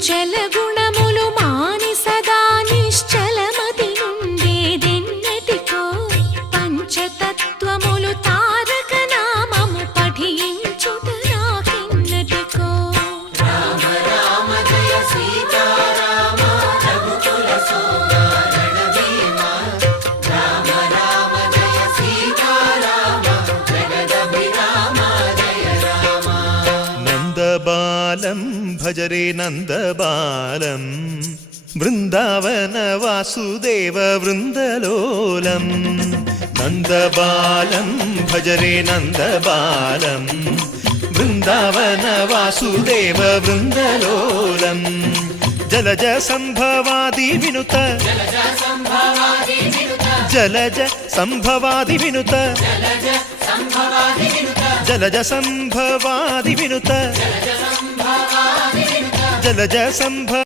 చంచల గుణములు మాని సదా నిశ్చలమతి నుండేదెన్నటికో పంచతత్వములు తారక నామము పఠించుట నాకెన్నటికో రామ రామ జయ సీతారామ రఘుకుల సోమ రణభీమ రామ రామ జయ సీతారామ జగదభిరామ జయ రామ నందబాలం భజరే నందబాలం బృందావన వాసుదేవ వృందలోలం నందబాలం భజరే నందబాలం బృందావన వాసుదేవ వృందలోలం జలజ సంభవాది వినుత జలజ సంభవాది వినుత జలజ సంభవాది వినుత జలజ సంభ